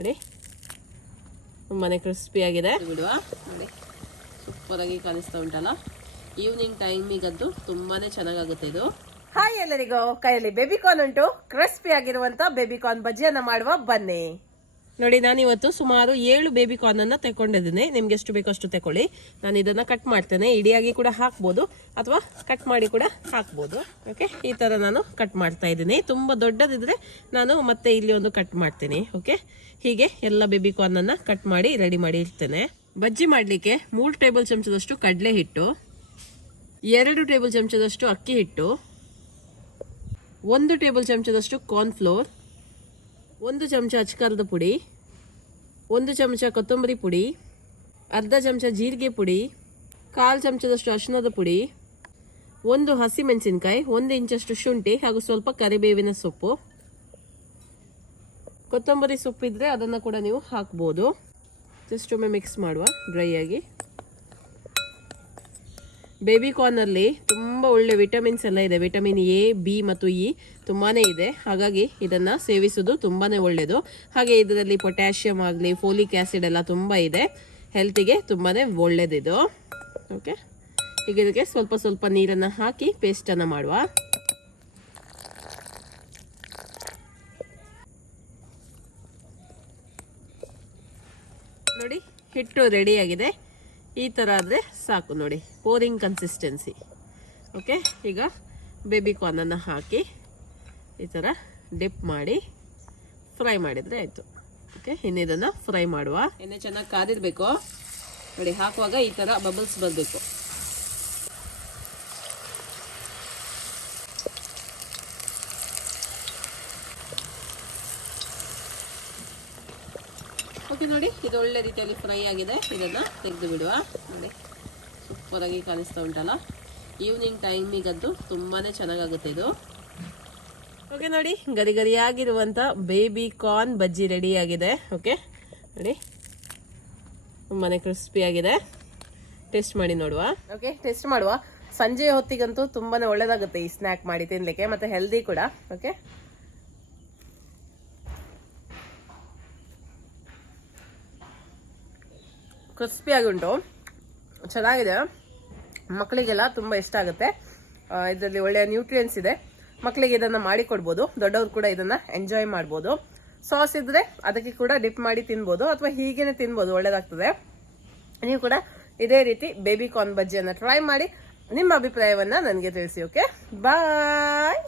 ನೋಡಿ ತುಂಬಾನೇ ಕ್ರಿಸ್ಪಿ ಆಗಿದೆ. ಬಿಡುವ ನೋಡಿ ಸೂಪರ್ ಆಗಿ ಕಾಣಿಸ್ತಾ ಉಂಟಲ್ಲ. ಈವ್ನಿಂಗ್ ಟೈಮಿಗಂತೂ ತುಂಬಾನೇ ಚೆನ್ನಾಗಾಗುತ್ತೆ ಇದು. ಹಾಯ್ ಎಲ್ಲರಿಗೂ, ಕೈಯಲ್ಲಿ ಬೇಬಿಕಾರ್ನ್ ಉಂಟು. ಕ್ರಿಸ್ಪಿ ಆಗಿರುವಂತ ಬೇಬಿಕಾರ್ನ್ ಬಜ್ಜಿಯನ್ನ ಮಾಡುವ ಬನ್ನಿ. ನೋಡಿ ನಾನಿವತ್ತು ಸುಮಾರು 7 ಬೇಬಿಕಾರ್ನ್ ಅನ್ನ ತಗೊಂಡಿದ್ದೀನಿ. ನಿಮ್ಗೆ ಎಷ್ಟು ಬೇಕೋ ಅಷ್ಟು ತಗೊಳ್ಳಿ. ನಾನು ಇದನ್ನ ಕಟ್ ಮಾಡ್ತೇನೆ. ಇಡಿಯಾಗಿ ಕೂಡ ಹಾಕ್ಬೋದು ಅಥವಾ ಕಟ್ ಮಾಡಿ ಕೂಡ ಹಾಕ್ಬೋದು. ಓಕೆ, ಈ ತರ ನಾನು ಕಟ್ ಮಾಡ್ತಾ ಇದ್ದೀನಿ. ತುಂಬಾ ದೊಡ್ಡದಿದ್ರೆ ನಾನು ಮತ್ತೆ ಇಲ್ಲಿ ಒಂದು ಕಟ್ ಮಾಡ್ತೀನಿ. ಓಕೆ, ಹೀಗೆ ಎಲ್ಲ ಬೇಬಿಕಾರ್ನ್ ಅನ್ನ ಕಟ್ ಮಾಡಿ ರೆಡಿ ಮಾಡಿ ಇಡ್ತೇನೆ. ಬಜ್ಜಿ ಮಾಡ್ಲಿಕ್ಕೆ 3 ಟೇಬಲ್ ಚಮಚದಷ್ಟು ಕಡಲೆ ಹಿಟ್ಟು, 2 ಟೇಬಲ್ ಚಮಚದಷ್ಟು ಅಕ್ಕಿ ಹಿಟ್ಟು, 1 ಟೇಬಲ್ ಚಮಚದಷ್ಟು ಕಾರ್ನ್ ಫ್ಲೋರ್, 1 ಚಮಚ ಅಚ್ಚಕಾರದ ಪುಡಿ, 1 ಚಮಚ ಕೊತ್ತಂಬರಿ ಪುಡಿ, ಅರ್ಧ ಚಮಚ ಜೀರಿಗೆ ಪುಡಿ, 1/4 ಚಮಚದಷ್ಟು ಅರಿಶಿಣದ ಪುಡಿ, 1 ಹಸಿ ಮೆಣಸಿನಕಾಯಿ, 1 ಇಂಚಷ್ಟು ಶುಂಠಿ ಹಾಗೂ ಸ್ವಲ್ಪ ಕರಿಬೇವಿನ ಸೊಪ್ಪು. ಕೊತ್ತಂಬರಿ ಸೊಪ್ಪಿದ್ರೆ ಅದನ್ನ ಕೂಡ ನೀವು ಹಾಕ್ಬೋದು. ಜಸ್ಟ್ ಒಮ್ಮೆ ಮಿಕ್ಸ್ ಮಾಡುವ ಡ್ರೈ ಆಗಿ. ಬೇಬಿಕಾರ್ನ್ ಅಲ್ಲಿ ತುಂಬಾ ಒಳ್ಳೆ ವಿಟಮಿನ್ಸ್ ಎಲ್ಲ ಇದೆ. ವಿಟಮಿನ್ ಎ, ಬಿ ಮತ್ತು ಇ ತುಂಬಾನೇ ಇದೆ. ಹಾಗಾಗಿ ಇದನ್ನ ಸೇವಿಸುವುದು ತುಂಬಾನೇ ಒಳ್ಳೆಯದು. ಹಾಗೆ ಇದರಲ್ಲಿ ಪೊಟ್ಯಾಷಿಯಂ ಆಗಲಿ, ಫೋಲಿಕ್ ಆಸಿಡ್ ಎಲ್ಲ ತುಂಬಾ ಇದೆ. ಹೆಲ್ತಿಗೆ ತುಂಬಾನೇ ಒಳ್ಳೇದಿದು. ಓಕೆ, ಈಗ ಇದಕ್ಕೆ ಸ್ವಲ್ಪ ಸ್ವಲ್ಪ ನೀರನ್ನ ಹಾಕಿ ಪೇಸ್ಟ್ ಅನ್ನ ಮಾಡುವ. ನೋಡಿ ಹಿಟ್ಟು ರೆಡಿ ಆಗಿದೆ. ಈ ತರ ಆದ್ರೆ ಸಾಕು ನೋಡಿ, ಪೋರಿಂಗ್ ಕನ್ಸಿಸ್ಟೆನ್ಸಿ. ಓಕೆ, ಈಗ ಬೇಬಿಕಾರ್ನ್ ಅನ್ನ ಹಾಕಿ ಈ ತರ ಡಿಪ್ ಮಾಡಿ ಫ್ರೈ ಮಾಡಿದ್ರೆ ಆಯ್ತು. ಓಕೆ, ಇನ್ನು ಇದನ್ನ ಫ್ರೈ ಮಾಡುವ. ಎಣ್ಣೆ ಚೆನ್ನಾಗಿ ಕಾದಿರ್ಬೇಕು ನೋಡಿ. ಹಾಕುವಾಗ ಈ ತರ ಬಬಲ್ಸ್ ಬರಬೇಕು. ಓಕೆ, ನೋಡಿ ಇದು ಒಳ್ಳೆ ರೀತಿಯಲ್ಲಿ ಫ್ರೈ ಆಗಿದೆ. ಇದನ್ನ ತೆಗೆದು ಬಿಡುವ. ನೋಡಿ ಸೂಪರ್ ಆಗಿ ಕಾಣಿಸ್ತಾ ಉಂಟಲ್ಲ. ಈವ್ನಿಂಗ್ ಟೈಮಿಗಂತೂ ತುಂಬಾನೇ ಚೆನ್ನಾಗಾಗುತ್ತೆ ಇದು. ಓಕೆ, ನೋಡಿ ಗರಿ ಗರಿಯಾಗಿರುವಂತ ಬೇಬಿಕಾರ್ನ್ ಬಜ್ಜಿ ರೆಡಿ ಆಗಿದೆ. ಓಕೆ, ನೋಡಿ ತುಂಬಾನೇ ಕ್ರಿಸ್ಪಿ ಆಗಿದೆ. ಟೇಸ್ಟ್ ಮಾಡಿ ನೋಡುವ. ಓಕೆ, ಟೇಸ್ಟ್ ಮಾಡುವ. ಸಂಜೆ ಹೊತ್ತಿಗಂತೂ ತುಂಬಾನೇ ಒಳ್ಳೇದಾಗುತ್ತೆ ಈ ಸ್ನ್ಯಾಕ್ ಮಾಡಿ ತಿನ್ಲಿಕ್ಕೆ, ಮತ್ತೆ ಹೆಲ್ದಿ ಕೂಡ. ಓಕೆ, ಕ್ರಿಸ್ಪಿ ಆಗಿ ಉಂಟು, ಚೆನ್ನಾಗಿದೆ. ಮಕ್ಕಳಿಗೆಲ್ಲ ತುಂಬ ಇಷ್ಟ ಆಗುತ್ತೆ. ಇದರಲ್ಲಿ ಒಳ್ಳೆಯ ನ್ಯೂಟ್ರಿಯೆಂಟ್ಸ್ ಇದೆ. ಮಕ್ಕಳಿಗೆ ಇದನ್ನು ಮಾಡಿ ಕೊಡ್ಬೋದು. ದೊಡ್ಡವರು ಕೂಡ ಇದನ್ನು ಎಂಜಾಯ್ ಮಾಡ್ಬೋದು. ಸಾಸ್ ಇದ್ರೆ ಅದಕ್ಕೆ ಕೂಡ ಡಿಪ್ ಮಾಡಿ ತಿನ್ಬೋದು ಅಥವಾ ಹೀಗೇನೆ ತಿನ್ಬೋದು, ಒಳ್ಳೇದಾಗ್ತದೆ. ನೀವು ಕೂಡ ಇದೇ ರೀತಿ ಬೇಬಿಕಾರ್ನ್ ಬಜ್ಜಿಯನ್ನು ಟ್ರೈ ಮಾಡಿ ನಿಮ್ಮ ಅಭಿಪ್ರಾಯವನ್ನು ನನಗೆ ತಿಳಿಸಿ. ಓಕೆ, ಬಾಯ್.